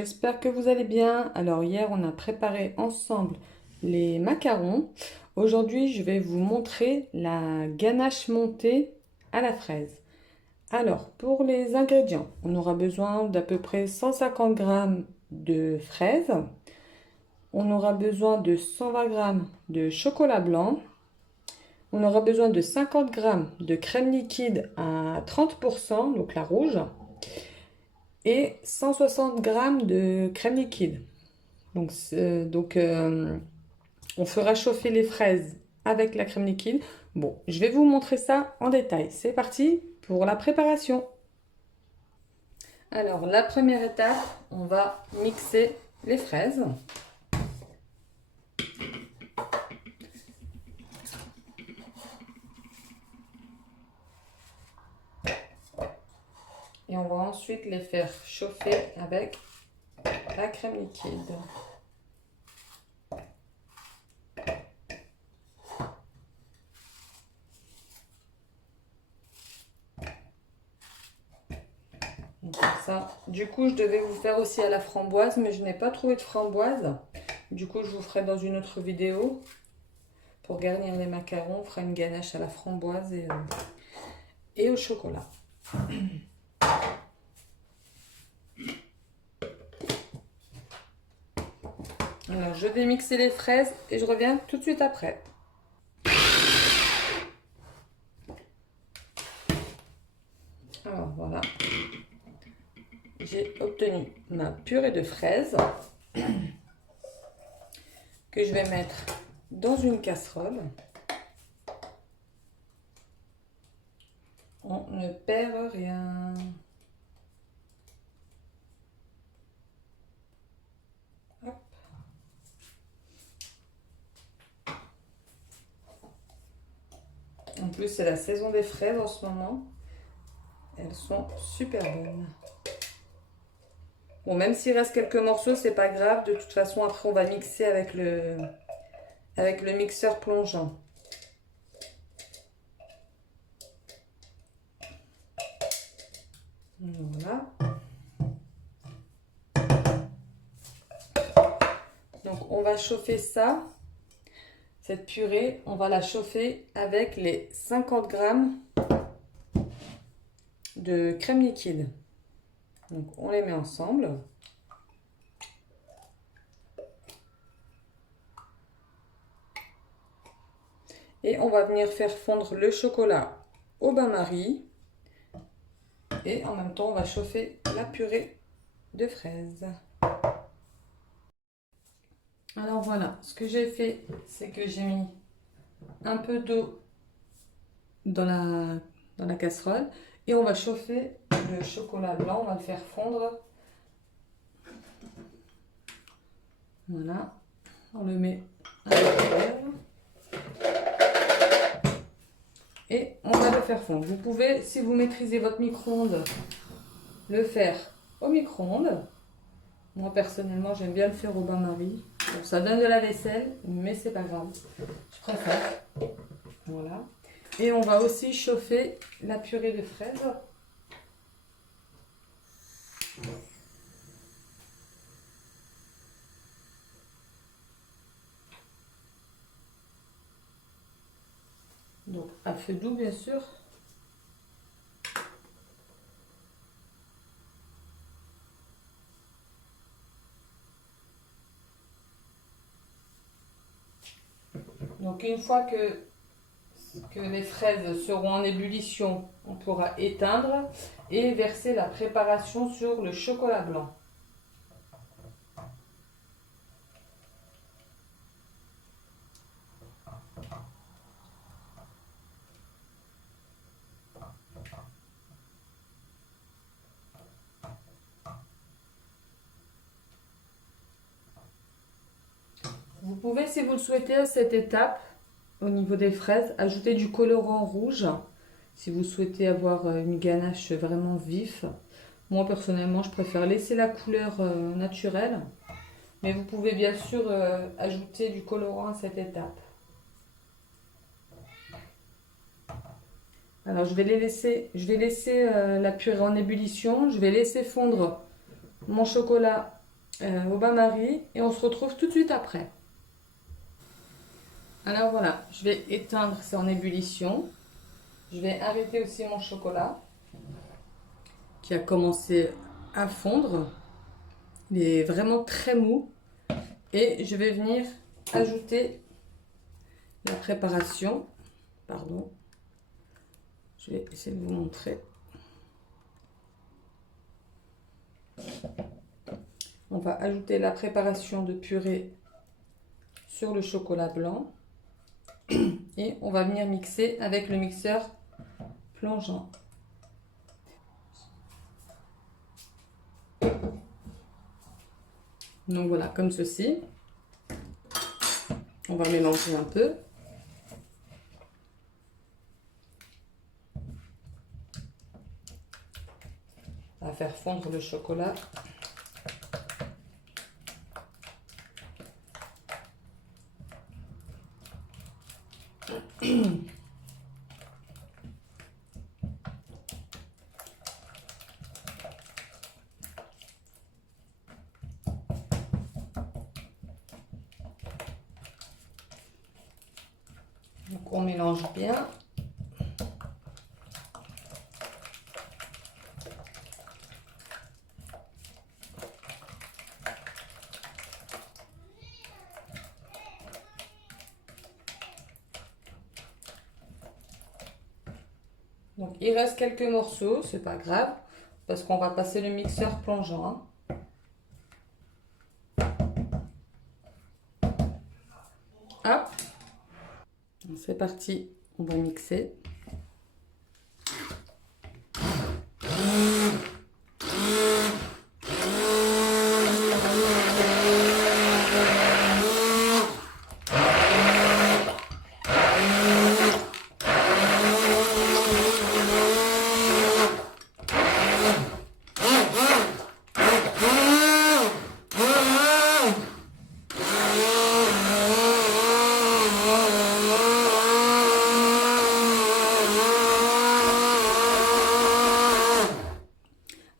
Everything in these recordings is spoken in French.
j'espère que vous allez bien. Alors hier, on a préparé ensemble les macarons. Aujourd'hui, je vais vous montrer la ganache montée à la fraise. Alors, pour les ingrédients, on aura besoin d'à peu près 150 grammes de fraises. On aura besoin de 120 grammes de chocolat blanc. On aura besoin de 50 grammes de crème liquide à 30%, donc la rouge, et 160 grammes de crème liquide. Donc, on fera chauffer les fraises avec la crème liquide. Bon, je vais vous montrer ça en détail. C'est parti pour la préparation. Alors, la première étape, on va mixer les fraises. Et on va ensuite les faire chauffer avec la crème liquide. Donc ça, du coup, je devais vous faire aussi à la framboise, mais je n'ai pas trouvé de framboise. Du coup, je vous ferai dans une autre vidéo. Pour garnir les macarons, on fera une ganache à la framboise et au chocolat. Alors, je vais mixer les fraises et je reviens tout de suite après. Alors, voilà. J'ai obtenu ma purée de fraises que je vais mettre dans une casserole. On ne perd rien. Hop. En plus, c'est la saison des fraises en ce moment. Elles sont super bonnes. Bon, même s'il reste quelques morceaux, c'est pas grave. De toute façon, après, on va mixer avec le mixeur plongeant. Voilà. Donc, on va chauffer ça. Cette purée, on va la chauffer avec les 50 grammes de crème liquide. Donc, on les met ensemble. Et on va venir faire fondre le chocolat au bain-marie. Et en même temps, on va chauffer la purée de fraises. Alors voilà, ce que j'ai fait, c'est que j'ai mis un peu d'eau dans la casserole. Et on va chauffer le chocolat blanc, on va le faire fondre. Voilà, on le met à l'intérieur. Et on va le faire fondre. Vous pouvez, si vous maîtrisez votre micro-ondes, le faire au micro-ondes. Moi, personnellement, j'aime bien le faire au bain-marie. Bon, ça donne de la vaisselle, mais c'est pas grave. Je préfère. Voilà. Et on va aussi chauffer la purée de fraises. Donc, à feu doux, bien sûr. Donc, une fois que les fraises seront en ébullition, on pourra éteindre et verser la préparation sur le chocolat blanc. Vous pouvez, si vous le souhaitez, à cette étape, au niveau des fraises, ajouter du colorant rouge. Si vous souhaitez avoir une ganache vraiment vif. Moi, personnellement, je préfère laisser la couleur naturelle. Mais vous pouvez bien sûr ajouter du colorant à cette étape. Alors, je vais laisser la purée en ébullition. Je vais laisser fondre mon chocolat au bain-marie et on se retrouve tout de suite après. Alors voilà, je vais éteindre, c'est en ébullition. Je vais arrêter aussi mon chocolat qui a commencé à fondre. Il est vraiment très mou. Et je vais venir ajouter la préparation. Pardon. Je vais essayer de vous montrer. On va ajouter la préparation de purée sur le chocolat blanc. Et on va venir mixer avec le mixeur plongeant. Donc voilà, comme ceci. On va mélanger un peu. On va faire fondre le chocolat. Donc on mélange bien. Donc il reste quelques morceaux, c'est pas grave, parce qu'on va passer le mixeur plongeant. Hop, c'est parti, on va mixer.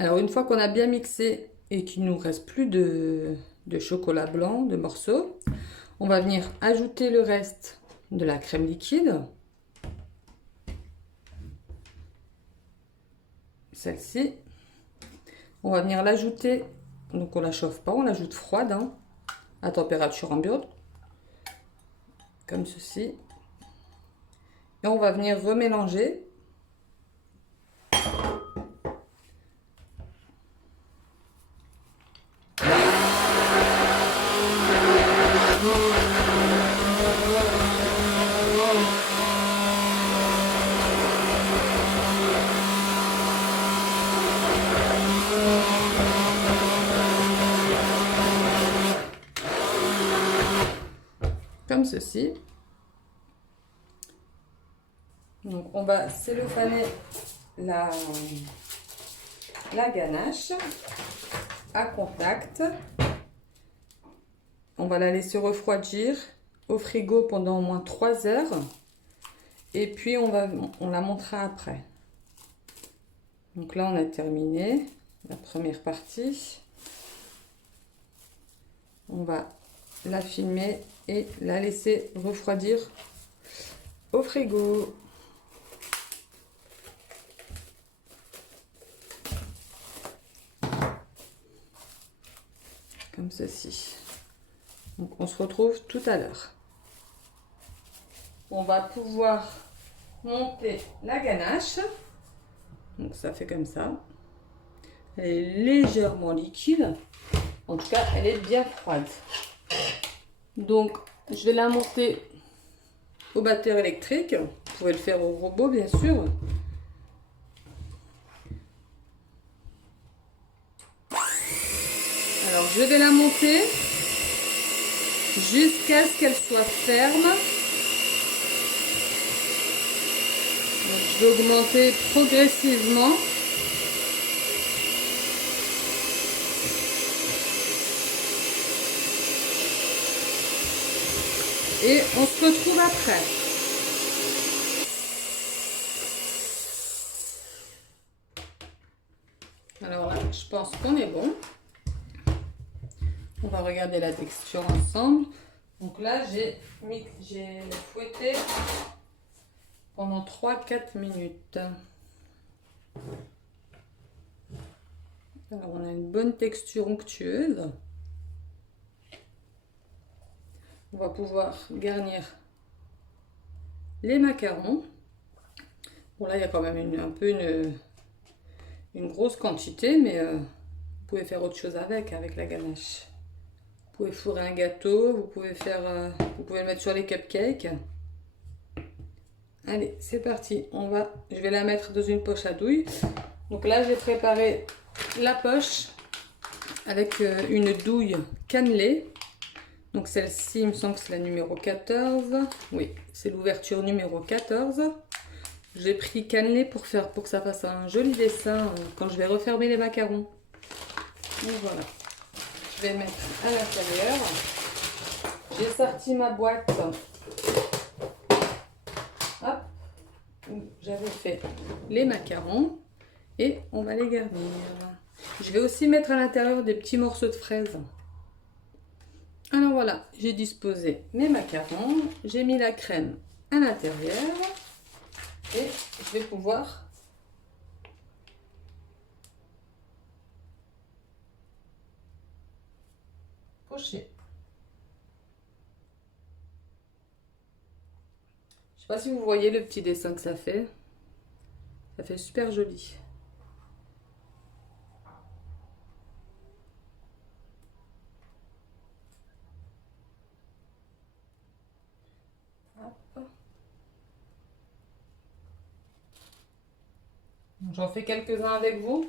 Alors une fois qu'on a bien mixé et qu'il ne nous reste plus de chocolat blanc, de morceaux, on va venir ajouter le reste de la crème liquide. Celle-ci. On va venir l'ajouter, donc on la chauffe pas, on l'ajoute froide, hein, à température ambiante, comme ceci. Et on va venir remélanger. Comme ceci. Donc on va cellophaner la ganache à contact. On va la laisser refroidir au frigo pendant au moins 3 heures. Et puis on la montera après. Donc là on a terminé la première partie. On va la filmer et la laisser refroidir au frigo. Comme ceci. Donc on se retrouve tout à l'heure. On va pouvoir monter la ganache. Donc ça fait comme ça. Elle est légèrement liquide. En tout cas, elle est bien froide. Donc, je vais la monter au batteur électrique. Vous pouvez le faire au robot, bien sûr. Alors, je vais la monter jusqu'à ce qu'elle soit ferme. Donc, je vais augmenter progressivement. Et on se retrouve après. Alors là, je pense qu'on est bon. On va regarder la texture ensemble. Donc là, j'ai fouetté pendant 3-4 minutes. Alors, on a une bonne texture onctueuse. On va pouvoir garnir les macarons. Bon, là, il y a quand même une grosse quantité, mais vous pouvez faire autre chose avec la ganache. Vous pouvez fourrer un gâteau, vous pouvez le mettre sur les cupcakes. Allez, c'est parti. Je vais la mettre dans une poche à douille. Donc là, j'ai préparé la poche avec une douille cannelée. Donc celle-ci, il me semble que c'est la numéro 14. Oui, c'est l'ouverture numéro 14. J'ai pris cannelé pour que ça fasse un joli dessin quand je vais refermer les macarons. Donc voilà. Je vais mettre à l'intérieur. J'ai sorti ma boîte. Hop. J'avais fait les macarons et on va les garnir. Je vais aussi mettre à l'intérieur des petits morceaux de fraises. Alors voilà, j'ai disposé mes macarons. J'ai mis la crème à l'intérieur et je vais pouvoir pocher. Je sais pas si vous voyez le petit dessin que ça fait. Ça fait super joli. J'en fais quelques-uns avec vous.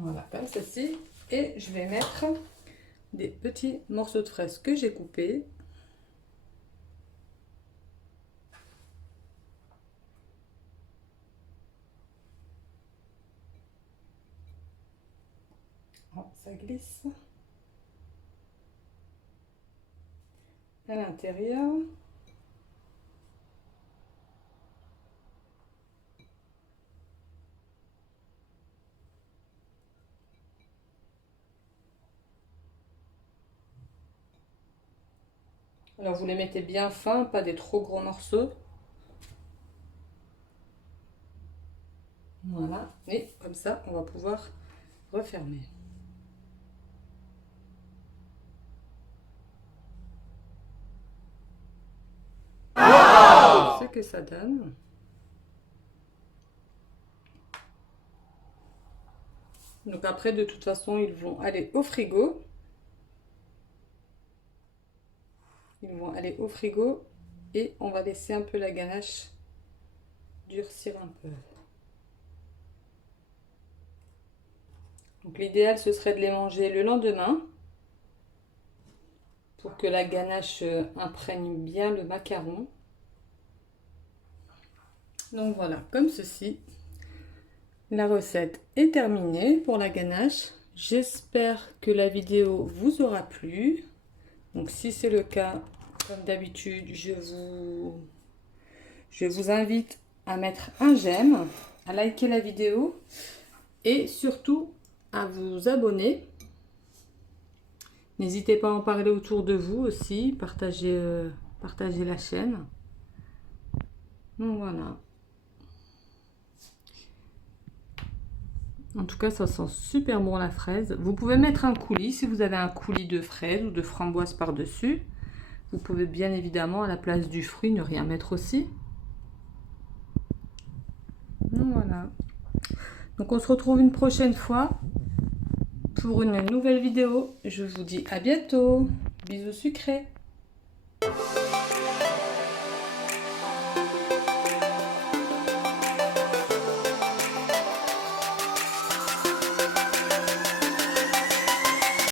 Voilà, comme ceci. Et je vais mettre des petits morceaux de fraises que j'ai coupés. Oh, ça glisse. À l'intérieur. Alors vous les mettez bien fins, pas des trop gros morceaux. Voilà, et comme ça on va pouvoir refermer. Wow! Ce que ça donne. Donc après de toute façon ils vont aller au frigo. Ils vont aller au frigo et on va laisser un peu la ganache durcir un peu. Donc l'idéal ce serait de les manger le lendemain pour que la ganache imprègne bien le macaron. Donc voilà, comme ceci. La recette est terminée pour la ganache. J'espère que la vidéo vous aura plu. Donc si c'est le cas, comme d'habitude, je vous invite à mettre un j'aime, à liker la vidéo et surtout à vous abonner. N'hésitez pas à en parler autour de vous aussi, partagez la chaîne. Donc voilà. En tout cas, ça sent super bon la fraise. Vous pouvez mettre un coulis si vous avez un coulis de fraises ou de framboises par-dessus. Vous pouvez bien évidemment, à la place du fruit, ne rien mettre aussi. Donc voilà. Donc on se retrouve une prochaine fois pour une nouvelle vidéo. Je vous dis à bientôt. Bisous sucrés.